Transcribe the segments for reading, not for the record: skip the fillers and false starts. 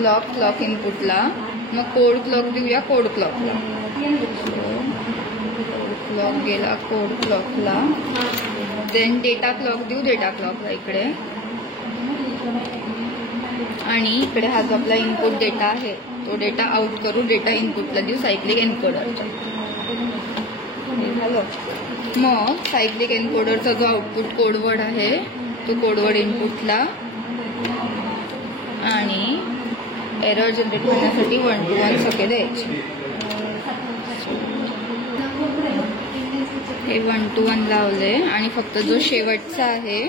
Clock इनपुटला, मग code clock देऊया कोड क्लॉकला. क्लॉक गेला कोड क्लॉकला, देन डेटा क्लॉक देऊ डेटा क्लॉकला इकडे, आणि इकडे हा जो आपला इनपुट डेटा आहे तो डेटा आउट करू डेटा इनपुटला देऊ सायक्लिक एन्कोडरच्या. झालं. मग सायक्लिक एन्कोडरचा जो आउटपुट कोडवर्ड आहे तो कोडवर्ड इनपुटला, आणि एरर जनरेट करण्यासाठी 1 to 1 सगळे द्यायचे. हे 1 to 1 लावले, आणि फक्त जो शेवटचा आहे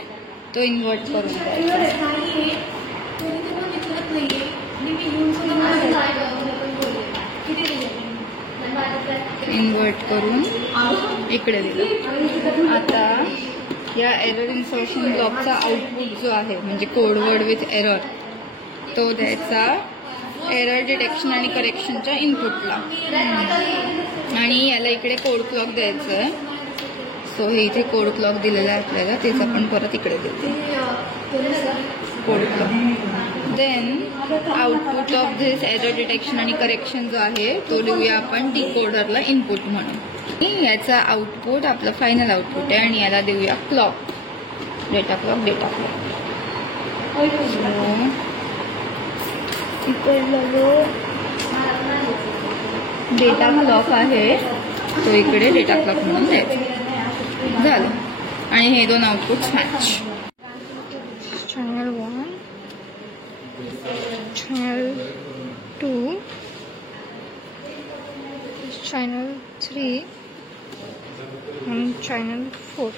तो इन्व्हर्ट करून द्यायचा. इन्व्हर्ट करून इकडे दिलं. आता या एरर इन्सर्शन ब्लॉकचा आउटपुट जो आहे म्हणजे कोडवर्ड विथ एरर तो द्यायचा एरर डिटेक्शन आणि करेक्शनच्या इनपुटला, आणि याला इकडे कोड क्लॉक द्यायचं आहे. सो हे इथे कोड क्लॉक दिलेला आहे आपल्याला, तेच आपण परत इकडे देतो code clock. Then output of this error detection आणि करेक्शन जो आहे तो देऊया आपण डिकोडरला इनपुट म्हणून. याचा आउटपुट आपलं फायनल आउटपुट आहे, आणि याला देऊया clock data clock. Data clock आहे तो इकडे डेटा क्लॉक म्हणून द्यायचा. झालं. आणि हे दोन outputs match. Channel 1, channel 2, channel 3 आणि चॅनल 4.